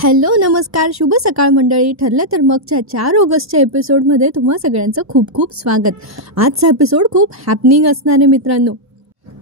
Hello नमस्कार शुभ सकाळ मंडळी. ठरलं तर मगच्या 4 ऑगस्टच्या एपिसोडमध्ये तुम्हा सगळ्यांचं खूप खूप स्वागत. आजचा एपिसोड खूप हॅपनिंग असणार आहे मित्रांनो,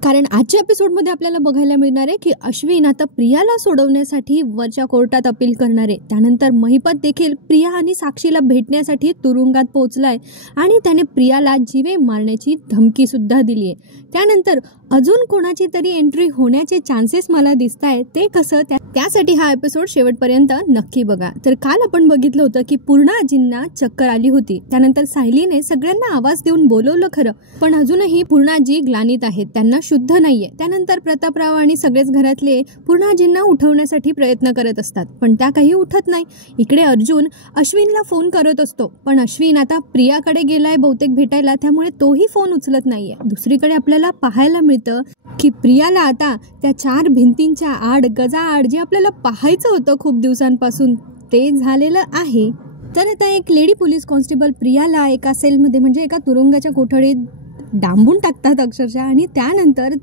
कारण आजच्या एपिसोडमध्ये आपल्याला बघायला मिळणार आहे की अश्विन आता प्रियाला सोडवण्यासाठी वरच्या कोर्टात अपील करणार आहे. त्यानंतर महिपत देखील प्रिया आणि साक्षीला भेटण्यासाठी तुरुंगात पोहोचलाय आणि त्याने प्रियाला जीवे मारण्याची धमकी सुद्धा दिली आहे. त्यानंतर अजून कोणाची तरी एंट्री होण्याचे चान्सेस मला दिसत आहेत. ते कसं, त्यासाठी हा एपिसोड शेवटपर्यंत नक्की बघा. तर काल आपण बघितलं होतं की पूर्णाजींना चक्कर आली होती. त्यानंतर सायलीने सगळ्यांना आवाज देऊन बोलवलं खरं, पण अजूनही पूर्णाजी ग्लानीत आहेत, त्यांना शुद्ध नाहीये. त्यानंतर प्रतापराव आणि सगळेच घरातले पूर्णाजींना उठवण्यासाठी प्रयत्न करत असतात, पण त्या काही उठत नाही. इकडे अर्जुन अश्विनला फोन करत असतो, पण अश्विन आता प्रियाकडे गेलाय बहुतेक भेटायला, त्यामुळे तोही फोन उचलत नाहीये. दुसरीकडे आपल्याला पाहायला मिळतं की प्रियाला आता त्या 4 भिंतींच्या आड, गजाआड जे आपल्याला पाहायचं होतं खूप दिवसांपासून, ते झालेलं आहे. तर आता एक लेडी पोलीस कॉन्स्टेबल प्रियाला एका सेलमध्ये म्हणजे एका तुरुंगाच्या कोठडीत डांबून टाकतात अक्षरशः. आणि त्यानंतर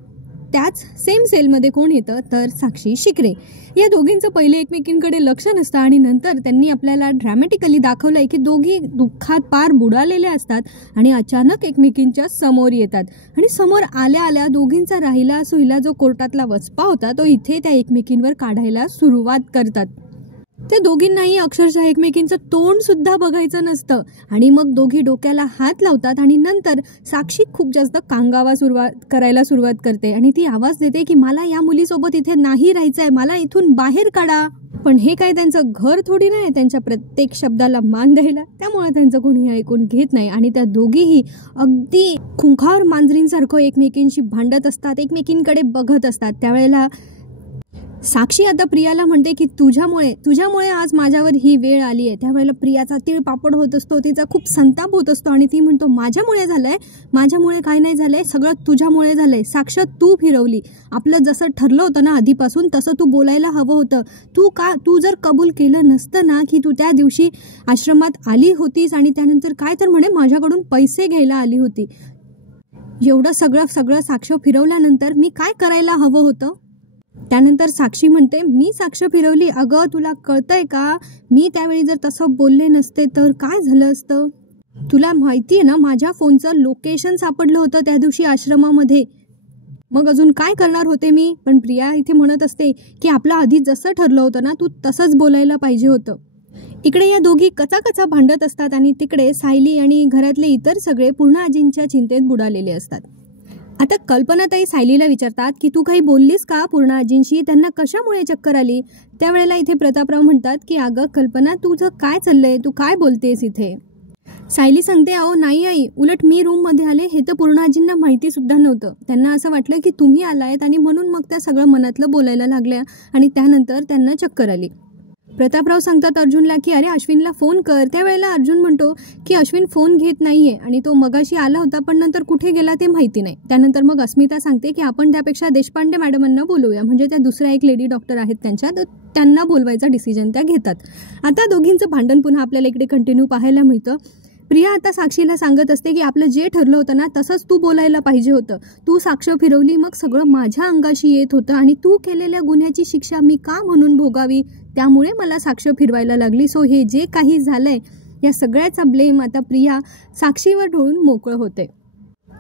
त्याच सेम सेलमध्ये कोण येतं तर साक्षी शिकरे. या दोघींचं पहिले एकमेकींकडे लक्ष नसतं आणि नंतर त्यांनी आपल्याला ड्रॅमॅटिकली दाखवलंय की दोघी दुःखात पार बुडालेल्या असतात आणि अचानक एकमेकींच्या समोर येतात. आणि समोर आल्या आल्या दोघींचा राहिला सोहिला जो कोर्टातला वचपा होता तो इथे त्या एकमेकींवर काढायला सुरुवात करतात. त्या दोघींनाही अक्षरशः एकमेकींचं तोंड सुद्धा बघायचं नसतं आणि मग दोघी डोक्याला हात लावतात. आणि नंतर साक्षी खूप जास्त कांगावा करायला सुरुवात करते आणि ती आवाज देते की मला या मुलीसोबत इथे नाही राहायचंय, मला इथून बाहेर काढा. पण हे काय त्यांचं घर थोडी नाही त्यांच्या प्रत्येक शब्दाला मान द्यायला, त्यामुळे त्यांचं कोणी ऐकून घेत नाही. आणि त्या दोघीही अगदी खुंखार मांजरींसारखं एकमेकींशी भांडत असतात, एकमेकींकडे बघत असतात. त्यावेळेला साक्षी आता प्रियाला म्हणते की तुझ्यामुळे आज माझ्यावर ही वेळ आली आहे. त्यावेळेला प्रियाचा तिळपापड होत असतो, तिचा खूप संताप होत असतो आणि ती म्हणतो माझ्यामुळे झालंय, माझ्यामुळे काय नाही झालंय, सगळं तुझ्यामुळे झालंय. साक्ष तू फिरवली, आपलं जसं ठरलं होतं ना आधीपासून तसं तू बोलायला हवं होतं. तू जर कबूल केलं नसतं ना की तू त्या दिवशी आश्रमात आली होतीस आणि त्यानंतर काय तर म्हणे माझ्याकडून पैसे घ्यायला आली होती, एवढं सगळं साक्ष फिरवल्यानंतर मी काय करायला हवं होतं. त्यानंतर साक्षी म्हणते मी साक्ष फिरवली, अगं तुला कळतंय का, मी त्यावेळी जर तसं बोलले नसते तर काय झालं असतं. तुला माहिती आहे ना माझ्या फोनचं लोकेशन सापडलं होतं त्या दिवशी आश्रमामध्ये, मग अजून काय करणार होते मी. पण प्रिया इथे म्हणत असते की आपलं आधी जसं ठरलं होतं ना तू तसंच बोलायला पाहिजे होतं. इकडे या दोघी कचा भांडत असतात आणि तिकडे सायली आणि घरातले इतर सगळे पूर्णाजींच्या चिंतेत बुडालेले असतात. आता कल्पनाताई सायलीला विचारतात की तू काही बोललीस का पूर्णाजींशी, त्यांना कशामुळे चक्कर आली. त्यावेळेला इथे प्रतापराव म्हणतात की अगं कल्पना तुझं काय चाललंय, तू काय बोलतेस इथे. सायली सांगते अहो नाही आई, उलट मी रूममध्ये आले हे तर पूर्णाजींना माहिती सुद्धा नव्हतं. त्यांना असं वाटलं की तुम्ही आलायत आणि म्हणून मग त्या सगळं मनातलं बोलायला लागल्या आणि त्यानंतर त्यांना चक्कर आली. प्रतापराव सांगतात अर्जुनला की अरे अश्विनला फोन कर. त्यावेळेला अर्जुन म्हणतो की अश्विन फोन घेत नाहीये आणि तो मगाशी आला होता पण नंतर कुठे गेला ते माहिती नाही. त्यानंतर मग अस्मिता सांगते की आपण त्यापेक्षा देशपांडे मॅडमांना बोलूया, म्हणजे त्या दुसऱ्या एक लेडी डॉक्टर आहेत त्यांना बोलवायचा डिसिजन त्या घेतात. आता दोघींचं भांडण पुन्हा आपल्याला इकडे कंटिन्यू पाहायला मिळतं. प्रिया आता साक्षीला सांगत असते की आपलं जे ठरलं होतं ना तसंच तू बोलायला पाहिजे होतं, तू साक्ष फिरवली मग सगळं माझ्या अंगाशी येत होतं आणि तू केलेल्या गुन्ह्याची शिक्षा मी का म्हणून भोगावी, त्यामुळे मला साक्ष फिरवायला लागली. सो हे जे काही झालंय या सगळ्याचा ब्लेम आता प्रिया साक्षीवर ढोळून मोकळं होते.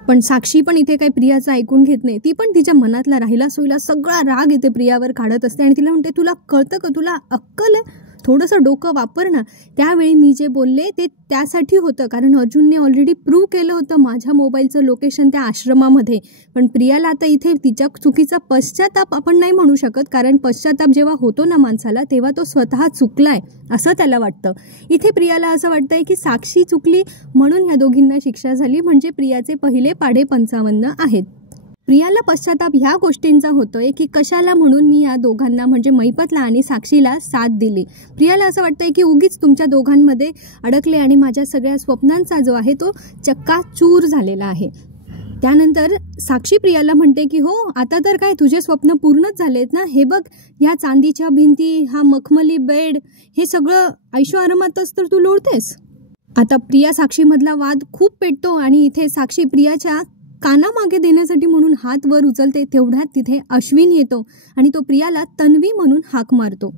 पण साक्षी पण इथे काही प्रियाचं ऐकून घेत नाही. ती पण तिच्या मनातला राहिला सोयला सगळा राग इथे प्रियावर काढत असते आणि तिला म्हणते तुला कळतं का, तुला अक्कल आहे, थोडंसं डोकं वापर ना. त्यावेळी मी जे बोलले ते त्यासाठी होतं कारण अर्जुनने ऑलरेडी प्रूव्ह केलं होतं माझ्या मोबाईलचं लोकेशन त्या आश्रमामध्ये. पण प्रियाला आता इथे तिच्या चुकीचा पश्चाताप आपण नाही म्हणू शकत, कारण पश्चाताप जेव्हा होतो ना माणसाला तेव्हा तो स्वतः चुकलाय असं त्याला वाटतं. इथे प्रियाला असं वाटतंय की साक्षी चुकली म्हणून ह्या दोघींना शिक्षा झाली, म्हणजे प्रियाचे पहिले पाढे 55 आहेत. प्रियाला पश्चाताप ह्या गोष्टींचा होतोय की कशाला म्हणून मी या दोघांना म्हणजे महिपतला आणि साक्षीला साथ दिली. प्रियाला असं वाटतंय की उगीच तुमच्या दोघांमध्ये अडकले आणि माझ्या सगळ्या स्वप्नांचा जो आहे तो चक्काचूर झालेला आहे. त्यानंतर साक्षी प्रियाला म्हणते की हो आता तर काय तुझे स्वप्न पूर्णच झालेत ना, हे बघ ह्या चांदीच्या भिंती, हा मखमली बेड, हे सगळं ऐशो आरामातच तर तू लोळतेस. आता प्रिया साक्षीमधला वाद खूप पेटतो आणि इथे साक्षी प्रियाच्या कानामागे देण्यासाठी म्हणून हात वर उचलते. तेवढ्यात तिथे अश्विन येतो आणि तो प्रियाला तन्वी म्हणून हाक मारतो.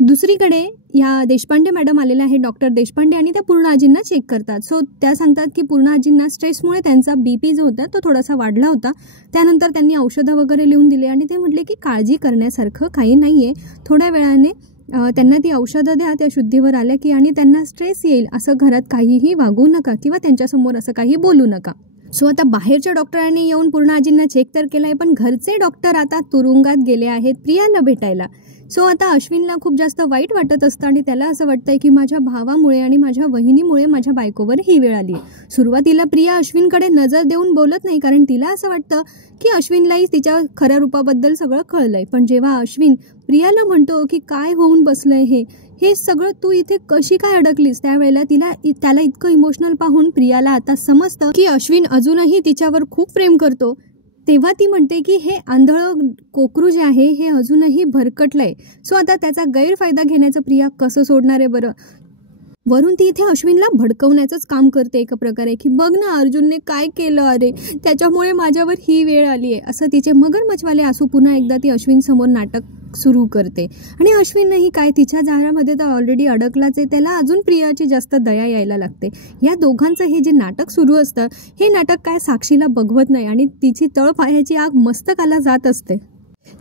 दुसरीकडे या देशपांडे मॅडम आलेल्या आहेत, डॉक्टर देशपांडे, आणि त्या पूर्ण आजींना चेक करतात. सो त्या सांगतात की पूर्ण आजींना स्ट्रेसमुळे त्यांचा BP जो होता तो थोडासा वाढला होता. त्यानंतर त्यांनी औषधं वगैरे लिहून दिले आणि ते म्हटले की काळजी करण्यासारखं काही नाही आहे, थोड्या वेळाने त्यांना ती औषधं द्या, त्या शुद्धीवर आल्या की, आणि त्यांना स्ट्रेस येईल असं घरात काहीही वागू नका किंवा त्यांच्यासमोर असं काही बोलू नका. सो आता बाहेरच्या डॉक्टरांनी येऊन पूर्ण आजींना चेक तर केलं आहे, पण घरचे डॉक्टर आता तुरुंगात गेले आहेत प्रियाला भेटायला. सो आता अश्विनला खूप जास्त वाईट वाटत असतं आणि त्याला असं वाटतंय की माझ्या भावामुळे आणि माझ्या वहिनीमुळे माझ्या बायकोवर ही वेळ आली आहे. सुरुवातीला प्रिया अश्विनकडे नजर देऊन बोलत नाही, कारण तिला असं वाटतं की अश्विनलाही तिच्या खऱ्या रूपाबद्दल सगळं कळलंय. पण जेव्हा अश्विन प्रियाला म्हणतो की काय होऊन बसलंय हे सगळं, तू इथे कशी काय अडकलीस, त्यावेळेला त्याला इतकं इमोशनल पाहून प्रियाला आता समजतं की अश्विन अजूनही तिच्यावर खूप प्रेम करतो. तेव्हा ती म्हणते की हे आंधळं कोकरू जे आहे हे अजूनही भरकटलंय. सो आता त्याचा गैरफायदा घेण्याचं प्रिया कसं सोडणार आहे बरं. वरून ती इथे अश्विनला भडकवण्याचंच काम करते एका प्रकारे, की बघ ना अर्जुनने काय केलं, अरे त्याच्यामुळे माझ्यावर ही वेळ आली आहे, असं तिचे मगरमच्छवाले आसू पुन्हा एकदा ती अश्विनसमोर नाटक सुरू करते. आणि अश्विनही काय, तिच्या जाळ्यामध्ये तर ऑलरेडी अडकलाच आहे, त्याला अजून प्रियाची जास्त दया यायला लागते. या दोघांचं हे जे नाटक सुरू असतं हे नाटक काय साक्षीला बघवत नाही आणि तिची तळपायाची आग मस्तकाला जात असते.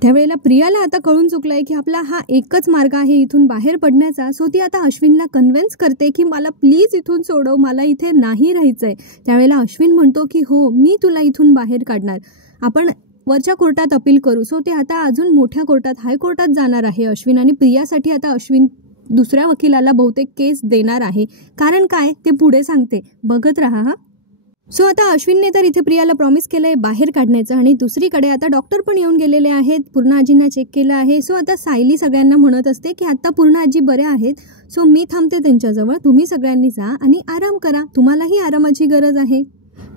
त्यावेळेला प्रियाला आता कळून चुकलंय की आपला हा एकच मार्ग आहे इथून बाहेर पडण्याचा. सो ती आता अश्विनला कन्व्हिन्स करते की मला प्लीज इथून सोडव, मला इथे नाही राहायचंय. त्यावेळेला अश्विन म्हणतो की हो, मी तुला इथून बाहेर काढणार, आपण वरच्या कोर्टात अपील करू. सो ते आता अजून मोठ्या कोर्टात, हायकोर्टात जाणार आहे अश्विन, आणि प्रियासाठी आता अश्विन दुसऱ्या वकिलाला बहुतेक केस देणार आहे. कारण काय ते पुढे सांगते, बघत राहा हा. सो आता अश्विनने तर इथे प्रियाला प्रॉमिस केलं आहे बाहेर काढण्याचं, आणि दुसरीकडे आता डॉक्टर पण येऊन गेलेले आहेत, पूर्ण आजींना चेक केलं आहे. सो आता सायली सगळ्यांना म्हणत असते की आता पूर्ण आजी बऱ्या आहेत, सो मी थांबते त्यांच्याजवळ, तुम्ही सगळ्यांनी जा आणि आराम करा, तुम्हालाही आरामाची गरज आहे.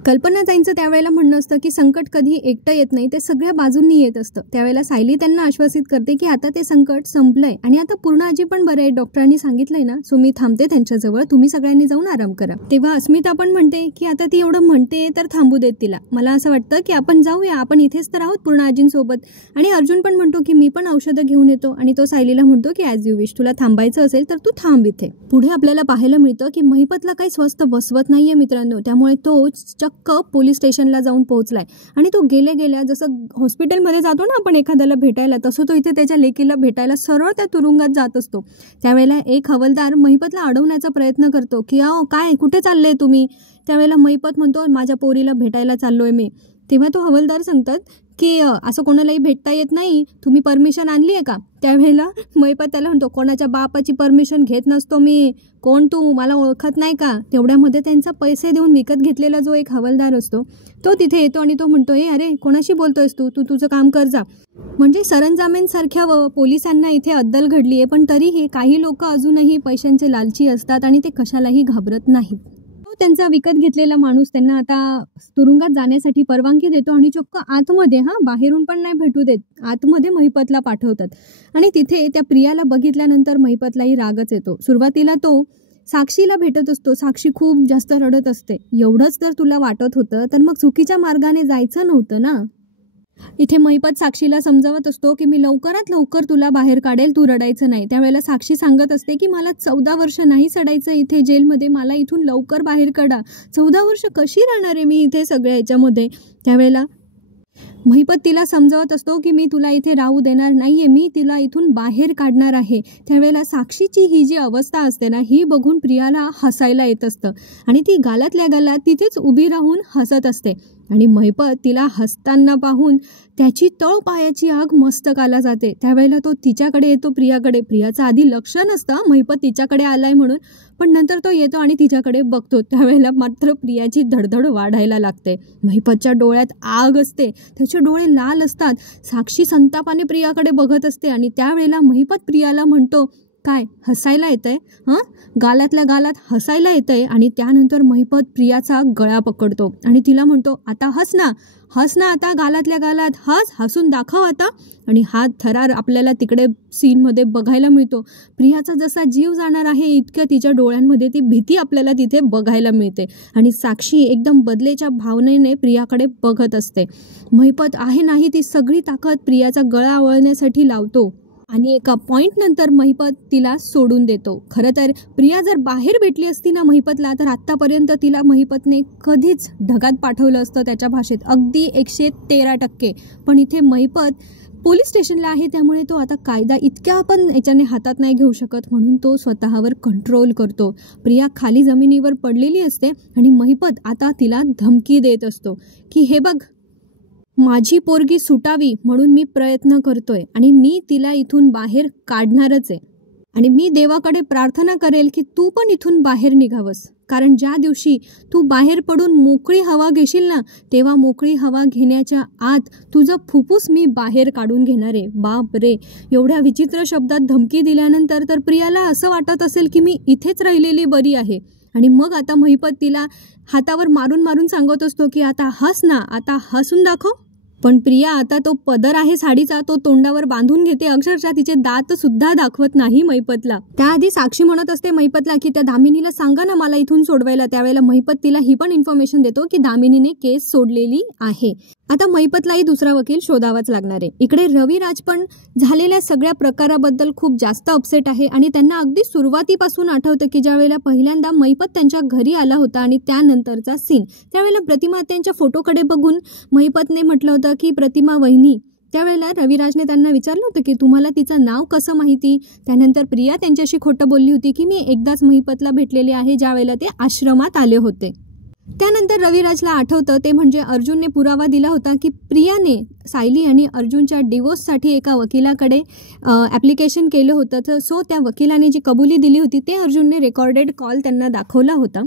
कल्पनाताईंचं त्यावेळेला म्हणणं असतं की संकट कधी एकटं येत नाही, ते सगळ्या बाजूंनी येत असतं. त्यावेळेला सायली त्यांना आश्वासित करते की आता ते संकट संपलंय आणि आता पूर्ण आजी पण बरे आहे, डॉक्टरांनी सांगितलंय ना, सो मी थांबते त्यांच्याजवळ, तुम्ही सगळ्यांनी जाऊन आराम करा. तेव्हा अस्मिता पण म्हणते की आता ती एवढं म्हणते तर थांबू देत तिला, मला असं वाटतं की आपण जाऊया, आपण इथेच तर आहोत पूर्ण आजींसोबत. आणि अर्जुन पण म्हणतो की मी पण औषधं घेऊन येतो, आणि तो सायलीला म्हणतो की ॲज यू विश, तुला थांबायचं असेल तर तू थांब इथे. पुढे आपल्याला पाहायला मिळतं की महिपतला काही स्वस्त बसवत नाहीये मित्रांनो, त्यामुळे तो चक्क पोलीस स्टेशनला जाऊन पोहोचलाय. आणि तो गेल्या जसं हॉस्पिटलमध्ये जातो ना आपण एखाद्याला भेटायला, तसं तो इथे त्याच्या लेकीला भेटायला सरळ त्या तुरुंगात जात असतो. त्यावेळेला एक हवालदार महिपतला अडवण्याचा प्रयत्न करतो की अहो काय, कुठे चालले तुम्ही. त्यावेळेला महिपत म्हणतो माझ्या पोरीला भेटायला चाललोय मी. तेव्हा तो हवालदार सांगतात की असं कोणालाही भेटता येत नाही, तुम्ही परमिशन आणली आहे का. त्यावेळेला महिपत त्याला म्हणतो कोणाच्या बापाची परमिशन घेत नसतो मी, कोण तू, मला ओळखत नाही का. तेवढ्यामध्ये त्यांचा पैसे देऊन विकत घेतलेला जो एक हवालदार असतो तो तिथे येतो आणि तो म्हणतो अरे कोणाशी बोलतोयस तू तुझं काम कर जा. म्हणजे सरंजामेंसारख्या पोलिसांना इथे अद्दल घडली आहे, पण तरीही काही लोक अजूनही पैशांचे लालची असतात आणि ते कशालाही घाबरत नाहीत. त्यांचा विकत घेतलेला माणूस त्यांना आता तुरुंगात जाण्यासाठी परवानगी देतो आणि चक्क आतमध्ये, बाहेरून पण नाही भेटू देत, आतमध्ये महिपतला पाठवतात. आणि तिथे त्या प्रियाला बघितल्यानंतर महिपतलाही रागच येतो. सुरुवातीला तो साक्षीला भेटत असतो, साक्षी खूप जास्त रडत असते. एवढंच जर तुला वाटत होतं तर मग चुकीच्या मार्गाने जायचं नव्हतं ना. इथे महिपत साक्षीला समजावत असतो की मी लवकरात लवकर तुला बाहेर काढेल, तू रडायचं नाही. त्यावेळेला साक्षी सांगत असते की मला 14 वर्ष नाही सडायचं इथे जेलमध्ये, मला इथून लवकर बाहेर काढा. 14 वर्ष कशी राहणार आहे मी इथे सगळ्या याच्यामध्ये. त्यावेळेला महिपत तिला समजावत असतो की मी तुला इथे राहू देणार नाहीये, मी तिला इथून बाहेर काढणार आहे. त्यावेळेला साक्षीची ही जी अवस्था असते ना, ही बघून प्रियाला हसायला येत असतं आणि ती गालातल्या गालात तिथेच उभी राहून हसत असते. आणि महिपत तिला हसताना पाहून त्याची तळपायाची आग मस्तकाला जाते. त्यावेळेला तो तिच्याकडे येतो, प्रियाकडे. प्रियाचं आधी लक्ष नसतं महिपत तिच्याकडे आलाय म्हणून, पण नंतर तो येतो आणि तिच्याकडे बघतो. त्यावेळेला मात्र प्रियाची धडधड वाढायला लागते. महिपतच्या डोळ्यात आग असते, त्याचे डोळे लाल असतात. साक्षी संतापाने प्रियाकडे बघत असते आणि त्यावेळेला महिपत प्रियाला म्हणतो काय हसायला येतंय, गालातल्या गालात हसायला येतंय. आणि त्यानंतर महिपत प्रियाचा गळा पकडतो आणि तिला म्हणतो आता हस ना आता, गालातल्या गालात हसून दाखव आता. आणि हा थरार आपल्याला तिकडे सीनमध्ये बघायला मिळतो. प्रियाचा जसा जीव जाणार आहे इतक्या तिच्या डोळ्यांमध्ये ती भीती आपल्याला तिथे बघायला मिळते. आणि साक्षी एकदम बदलेच्या भावनेने प्रियाकडे बघत असते. महिपत आहे नाही ती सगळी ताकद प्रियाचा गळा आवळण्यासाठी लावतो. आणि एका पॉइंट नंतर महिपत तिला सोडून देतो. खरं तर प्रिया जर बाहेर भेटली असती ना महिपतला, तर आत्तापर्यंत तिला महिपतने कधीच ढगात पाठवलं असतं त्याच्या भाषेत, अगदी 113%. पण इथे महिपत पोलीस स्टेशनला आहे, त्यामुळे तो आता कायदा इतक्या पण याच्याने हातात नाही घेऊ शकत, म्हणून तो स्वतःवर कंट्रोल करतो. प्रिया खाली जमिनीवर पडलेली असते आणि महिपत आता तिला धमकी देत असतो की हे बघ, माझी पोरगी सुटावी म्हणून मी प्रयत्न करतोय आणि मी तिला इथून बाहेर काढणारच आहे. आणि मी देवाकडे प्रार्थना करेल की तू पण इथून बाहेर निघावंस, कारण ज्या दिवशी तू बाहेर पडून मोकळी हवा घेशील ना, तेव्हा मोकळी हवा घेण्याच्या आत तुझं फुफ्फुस मी बाहेर काढून घेणार आहे. बाप रे, एवढ्या विचित्र शब्दात धमकी दिल्यानंतर तर प्रियाला असं वाटत असेल की मी इथेच राहिलेली बरी आहे. आणि मग आता महिपत तिला हातावर मारून मारून सांगत असतो की आता हस ना, आता हसून दाखव. पण प्रिया आता तो पदर आहे साडीचा, तो तोंडावर बांधून घेते, अक्षरशः तिचे दात सुद्धा दाखवत नाही महिपतला. त्याआधी साक्षी म्हणत असते महिपतला की त्या दामिनीला सांगा ना मला इथून सोडवायला. त्यावेळेला महिपत तिला ही पण इन्फॉर्मेशन देतो की दामिनीने केस सोडलेली आहे. आता महिपतलाही दुसरा वकील शोधावाच लागणार आहे. इकडे रविराज पण झालेल्या सगळ्या प्रकाराबद्दल खूप जास्त अपसेट आहे आणि त्यांना अगदी सुरुवातीपासून आठवतं की ज्या वेळेला पहिल्यांदा महिपत त्यांच्या घरी आला होता आणि त्यानंतरचा सीन. त्यावेळेला प्रतिमा त्यांच्या फोटोकडे बघून महिपतने म्हटलं होतं की प्रतिमा वहिनी. त्यावेळेला रविराजने त्यांना विचारलं होतं की तुम्हाला तिचं नाव कसं माहिती. त्यानंतर प्रिया त्यांच्याशी खोटं बोलली होती की मी एकदाच महिपतला भेटलेले आहे ज्या वेळेला ते आश्रमात आले होते. त्यानंतर रविराजला आठवतं ते म्हणजे अर्जुनने पुरावा दिला होता की प्रियाने सायली आणि अर्जुनच्या डिवोर्ससाठी एका वकिलाकडे ॲप्लिकेशन केलं होतं. तर सो त्या वकिलाने जी कबुली दिली होती ते अर्जुनने रेकॉर्डेड कॉल त्यांना दाखवला होता.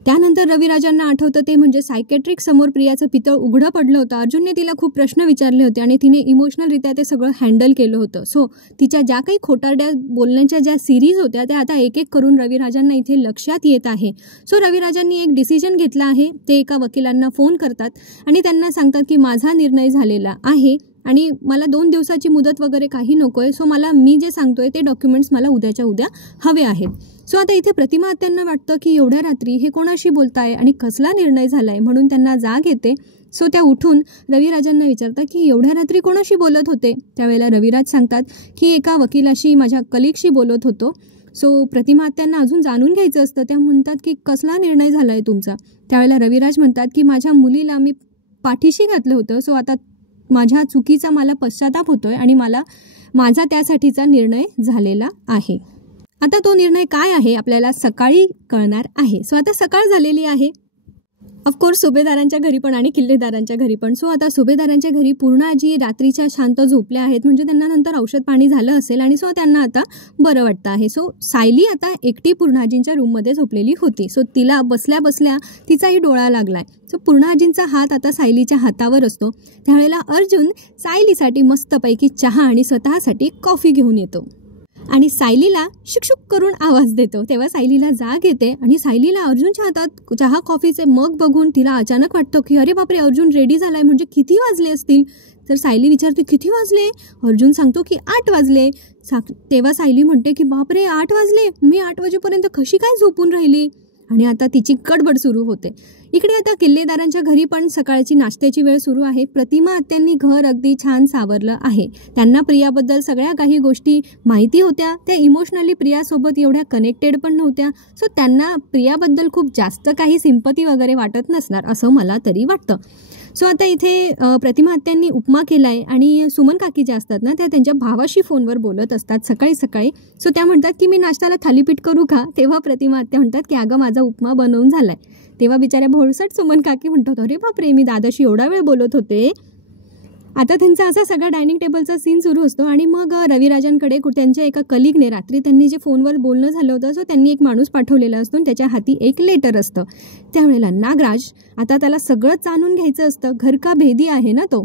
त्यानंतर रविराजांना आठवतं ते म्हणजे सायकेट्रिक समोर प्रियाचं पितळ उघडं पडलं होतं. अर्जुनने तिला खूप प्रश्न विचारले होते आणि तिने इमोशनलरित्या ते सगळं हँडल केलं होतं. सो तिच्या ज्या काही खोटारड्या बोलण्याच्या ज्या सिरीज होत्या त्या आता एक एक करून रविराजांना इथे लक्षात येत आहे. सो रविराजांनी एक डिसिजन घेतला आहे. ते एका वकिलांना फोन करतात आणि त्यांना सांगतात की माझा निर्णय झालेला आहे आणि मला 2 दिवसाची मुदत वगैरे काही नको आहे. सो मला मी जे सांगतोय ते डॉक्युमेंट्स मला उद्याच्या उद्या हवे आहेत. सो आता इथे प्रतिमा आत्यांना वाटतं की एवढ्या रात्री हे कोणाशी बोलताय आणि कसला निर्णय झालाय, म्हणून त्यांना जाग येते. सो त्या उठून रविराजांना विचारतात की एवढ्या रात्री कोणाशी बोलत होते. त्यावेळेला रविराज सांगतात की एका वकिलाशी, माझ्या कलिगशी बोलत होतो. सो प्रतिमा आत्यांना अजून जाणून घ्यायचं असतं. त्या म्हणतात की कसला निर्णय झाला आहे तुमचा. त्यावेळेला रविराज म्हणतात की माझ्या मुलीला मी पाठीशी घातलं होतं. सो आता माझ्या चुकीचा मला पश्चाताप होतोय आणि माझा त्यासाठीचा निर्णय झालेला आहे. आता तो निर्णय काय आहे आपल्याला सकाळी कळणार आहे. सो आता सकाळ झालेली आहे. ऑफकोर्स सुभेदारांच्या घरी पण आणि किल्लेदारांच्या घरी पण. सो आता सुभेदारांच्या घरी पूर्ण आजी रात्रीच्या शांत झोपल्या आहेत, म्हणजे त्यांना नंतर औषध पाणी झालं असेल आणि सो त्यांना आता बरं वाटतं आहे. सो सायली आता एकटी पूर्णाजींच्या रूममध्ये झोपलेली होती. सो तिला बसल्या बसल्या तिचाही डोळा लागलाय. सो पूर्णाजींचा हात आता सायलीच्या हातावर असतो. त्यावेळेला अर्जुन सायलीसाठी मस्तपैकी चहा आणि स्वतःसाठी कॉफी घेऊन येतो आणि सायलीला शुकशुक करून आवाज देतो. तेव्हा सायलीला जाग येते आणि सायलीला अर्जुनच्या हातात चहा कॉफीचे मग बघून तिला अचानक वाटतं की अरे बापरे, अर्जुन रेडी झालाय, म्हणजे किती वाजले असतील. तर सायली विचारते किती वाजले. अर्जुन सांगतो की 8 वाजले. तेव्हा सायली म्हणते की बापरे 8 वाजले, मी 8 वाजेपर्यंत कशी काय झोपून राहिली. आणि आता तिची गडबड सुरू होते. इकडे आता किल्लेदारांच्या घरी पण सकाळची नाश्त्याची वेळ सुरू आहे. प्रतिमा आत्यांनी घर अगदी छान सावरलं आहे. त्यांना प्रियाबद्दल सगळ्या काही गोष्टी माहिती होत्या. त्या इमोशनली प्रियासोबत एवढ्या कनेक्टेड पण नव्हत्या. सो त्यांना प्रियाबद्दल खूप जास्त काही सिंपती वगैरे वाटत नसणार असं मला तरी वाटतं. सो आता इथे प्रतिमा आत्यांनी उपमा केलाय आणि सुमन काकी ज्या असतात ना त्या त्यांच्या भावाशी फोनवर बोलत असतात सकाळी सकाळी. सो त्या म्हणतात की मी नाश्त्याला थालीपीठ करू का. तेव्हा प्रतिमा आत्या म्हणतात की अगं माझा उपमा बनवून झालाय. तेव्हा बिचाऱ्या भोळसट सुमन काकी म्हणतात अरे बापरे, मी दादाशी एवढा वेळ बोलत होते. आता त्यांचा असा सगळा डायनिंग टेबलचा सीन सुरू असतो आणि मग रविराजांकडे त्यांच्या एका कलिगने रात्री त्यांनी जे फोनवर बोलणं झालं होतं सो त्यांनी एक माणूस पाठवलेला असतो आणि त्याच्या हाती एक लेटर असतं. त्यावेळेला नागराज आता त्याला सगळं जाणून घ्यायचं असतं. घर का भेदी आहे ना तो.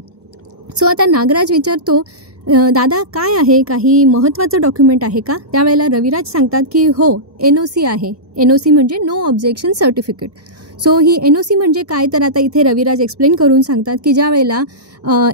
सो आता नागराज विचारतो दादा काय आहे, काही महत्त्वाचं डॉक्युमेंट आहे का. त्यावेळेला रविराज सांगतात की हो NOC आहे. NOC म्हणजे नो ऑब्जेक्शन सर्टिफिकेट. सो ही NOC म्हणजे काय तर आता इथे रविराज एक्सप्लेन करून सांगतात की ज्या वेळेला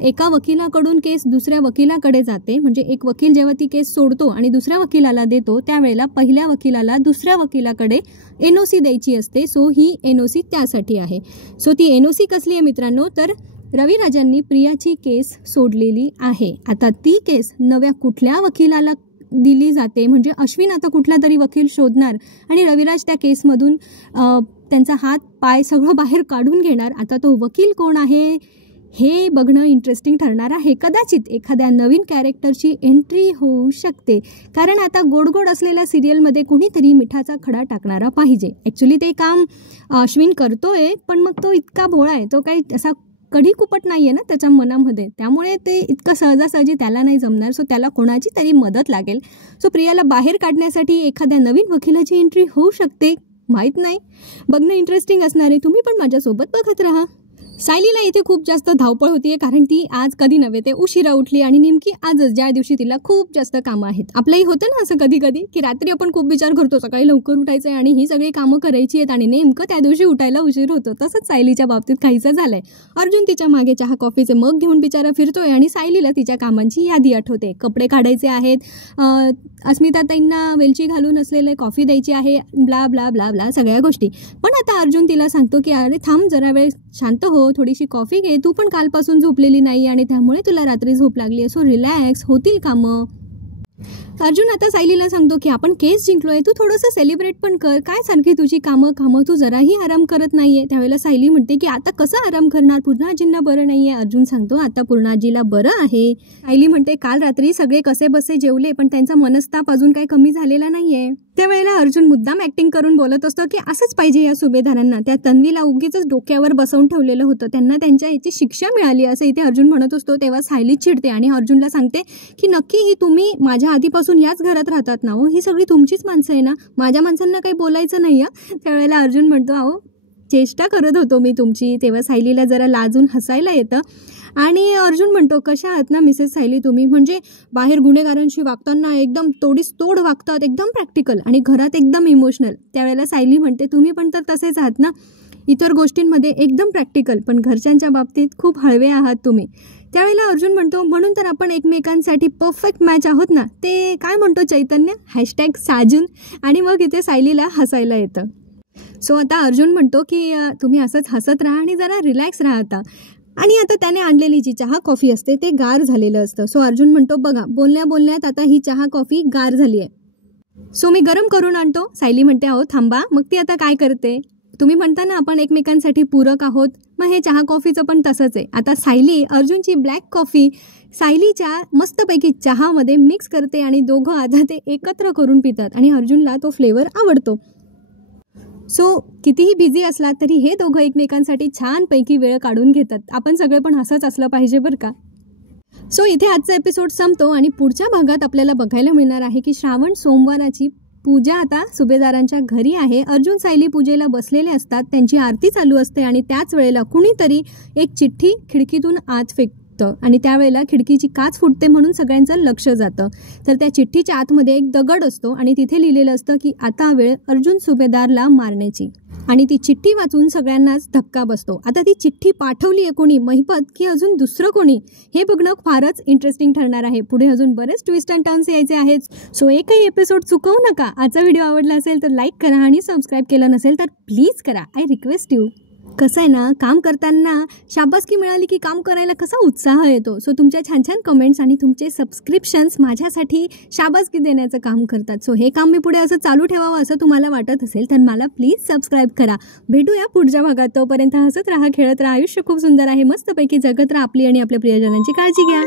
एका वकिलाकडून केस दुसऱ्या वकिलाकडे जाते, म्हणजे एक वकील जेव्हा ती केस सोडतो आणि दुसऱ्या वकिलाला देतो त्यावेळेला पहिल्या वकिलाला दुसऱ्या वकिलाकडे NOC द्यायची असते. सो ही NOC त्यासाठी आहे. सो ती NOC कसली आहे मित्रांनो, तर रविराजांनी प्रियाची केस सोडलेली आहे. आता ती केस नव्या कुठल्या वकिलाला दिली जाते, म्हणजे अश्विन आता कुठला तरी वकील शोधणार आणि रविराज त्या केसमधून त्यांचा हात पाय सगळं बाहेर काढून घेणार. आता तो वकील कोण आहे हे बघणं इंटरेस्टिंग ठरणार आहे. कदाचित एखाद्या नवीन कॅरेक्टरची एंट्री होऊ शकते, कारण आता गोड गोड असलेल्या सिरियलमध्ये कुणीतरी मिठाचा खडा टाकणारा पाहिजे. ॲक्च्युली ते काम अश्विन करतोय, पण मग तो इतका भोळा आहे, तो काही असा कधी कुपट नाही आहे ना त्याच्या मनामध्ये, त्यामुळे ते इतकं सहजासहजी त्याला नाही जमणार. सो त्याला कोणाची तरी मदत लागेल. सो प्रियाला बाहेर काढण्यासाठी एखाद्या नवीन वकिलाची एंट्री होऊ शकते, माहीत नाही. बघणं इंटरेस्टिंग असणार आहे. तुम्ही पण माझ्यासोबत बघत राहा. सायलीला इथे खूप जास्त धावपळ होतीये, कारण ती आज कधी नव्हे ते उशिरा उठली आणि नेमकी आजच, ज्या दिवशी तिला खूप जास्त कामं आहेत. आपलंही होतं ना असं कधी कधी, की रात्री आपण खूप विचार करतो सकाळी लवकर उठायचं आहे आणि ही सगळी कामं करायची आहेत आणि नेमकं त्या दिवशी उठायला उशीर होतो. तसंच सायलीच्या बाबतीत काहीचं झालंय. अर्जुन तिच्या मागे चहा कॉफीचे मग घेऊन बिचारा फिरतोय आणि सायलीला तिच्या कामांची यादी आठवते. कपडे काढायचे आहेत, अस्मिताताईंना वेलची घालून असलेले कॉफी द्यायची आहे, ब्ला ब्ला ब्ला ब्ला सगळ्या गोष्टी. पण आता अर्जुन तिला सांगतो की अरे थांब जरा वेळ, शांत हो, थोडीशी कॉफी घे, तू पण कालपासून झोपलेली नाही आणि त्यामुळे तुला रात्री झोप लागली, सो रिलॅक्स, होतील कामं. अर्जुन आता सायलीला सांगतो की आपण केस जिंकलोय, तू थोडंसं सेलिब्रेट पण कर, काय सारखी तुझी कामं, तू जराही आराम करत नाहीये. त्यावेळेला सायली म्हणते की आता कसं आराम करणार, पूर्णाजींना बरं नाहीये. अर्जुन सांगतो आता पूर्णाजीला बरं आहे. सायली म्हणते काल रात्री सगळे कसे बसे जेवले, पण त्यांचा मनस्ताप अजून काही कमी झालेला नाहीये. त्यावेळेला अर्जुन मुद्दाम ऍक्टिंग करून बोलत असतो की असंच पाहिजे या सुभेदारांना, त्या तन्वीला उगीच डोक्यावर बसवून ठेवलेलं होतं, त्यांना त्यांच्या याची शिक्षा मिळाली, असं इथे अर्जुन म्हणत असतो. तेव्हा सायली चिडते आणि अर्जुनला सांगते की नक्की ही तुम्ही माझ्या आधीपासून याच घरात राहतात ना, हो, ही सगळी तुमचीच माणसं आहे ना, माझ्या माणसांना काही बोलायचं नाही. त्यावेळेला अर्जुन म्हणतो अहो चेष्टा करत होतो मी तुमची. तेव्हा सायलीला जरा लाजून हसायला येतं आणि अर्जुन म्हणतो कशा आहात ना मिसेस सायली तुम्ही, म्हणजे बाहेर गुन्हेगारांशी वागताना एकदम तोडीस तोड वागतात, एकदम प्रॅक्टिकल, आणि घरात एकदम इमोशनल. त्यावेळेला सायली म्हणते तुम्ही पण तर तसेच आहात ना, इतर गोष्टींमध्ये एकदम प्रॅक्टिकल, पण घरच्यांच्या बाबतीत खूप हळवे आहात तुम्ही. त्यावेळेला अर्जुन म्हणतो म्हणून तर आपण एकमेकांसाठी परफेक्ट मॅच आहोत ना, ते काय म्हणतो चैतन्य, #साजून, आणि मग इथे सायलीला हसायला येतं. सो आता अर्जुन म्हणतो की तुम्ही असंच हसत राहा आणि जरा रिलॅक्स राहा आता. आणि आता त्याने आणलेली जी चहा कॉफी असते ते गार झालेलं असतं. सो अर्जुन म्हणतो बघा बोलण्या बोलण्यात आता ही चहा कॉफी गार झाली आहे, सो मी गरम करून आणतो. सायली म्हणते अहो थांबा, मग ती आता काय करते, तुम्ही म्हणता ना आपण एकमेकांसाठी पूरक आहोत, मग हे चहा कॉफीचं पण तसंच आहे. आता सायली अर्जुनची ब्लॅक कॉफी सायलीच्या मस्तपैकी चहामध्ये मिक्स करते आणि दोघं आता ते एकत्र करून पितात आणि अर्जुनला तो फ्लेवर आवडतो. सो कितीही बिझी असला तरी हे दोघं एकमेकांसाठी छानपैकी वेळ काढून घेतात. आपण सगळे पण असंच असलं पाहिजे बरं का. सो इथे आजचा एपिसोड संपतो आणि पुढच्या भागात आपल्याला बघायला मिळणार आहे की श्रावण सोमवाराची पूजा आता सुभेदारांच्या घरी आहे. अर्जुन सायली पूजेला बसलेले असतात, त्यांची आरती चालू असते आणि त्याच वेळेला कुणीतरी एक चिठ्ठी खिडकीतून आत फेकतं आणि त्यावेळेला खिडकीची काच फुटते म्हणून सगळ्यांचं लक्ष जातं. तर त्या चिठ्ठीच्या आतमध्ये एक दगड असतो आणि तिथे लिहिलेलं असतं की आता वेळ अर्जुन सुभेदारला मारण्याची, आणि ती चिठ्ठी वाचून सगळ्यांनाच धक्का बसतो. आता ती चिठ्ठी पाठवली आहे कोणी, महिपत की अजून दुसरं कोणी, हे बघणं फारच इंटरेस्टिंग ठरणार आहे. पुढे अजून बरेच ट्विस्ट अँड टर्न्स यायचे आहेत. सो एकही एपिसोड चुकवू नका. आजचा व्हिडिओ आवडला असेल तर लाईक करा आणि सबस्क्राईब केलं नसेल तर प्लीज करा, आय रिक्वेस्ट यू. कसं आहे ना, काम करताना शाबासकी मिळाली की काम करायला कसा उत्साह येतो. सो तुमच्या छान छान कमेंट्स आणि तुमचे सबस्क्रिप्शन्स माझ्यासाठी शाबासकी देण्याचं काम करतात. सो हे काम मी पुढे असं चालू ठेवावं असं तुम्हाला वाटत असेल तर मला प्लीज सबस्क्राईब करा. भेटूया पुढच्या भागात. तोपर्यंत हसत राहा, खेळत राहा, आयुष्य खूप सुंदर आहे, मस्तपैकी जगत राहा, आपली आणि आपल्या प्रियजनांची काळजी घ्या.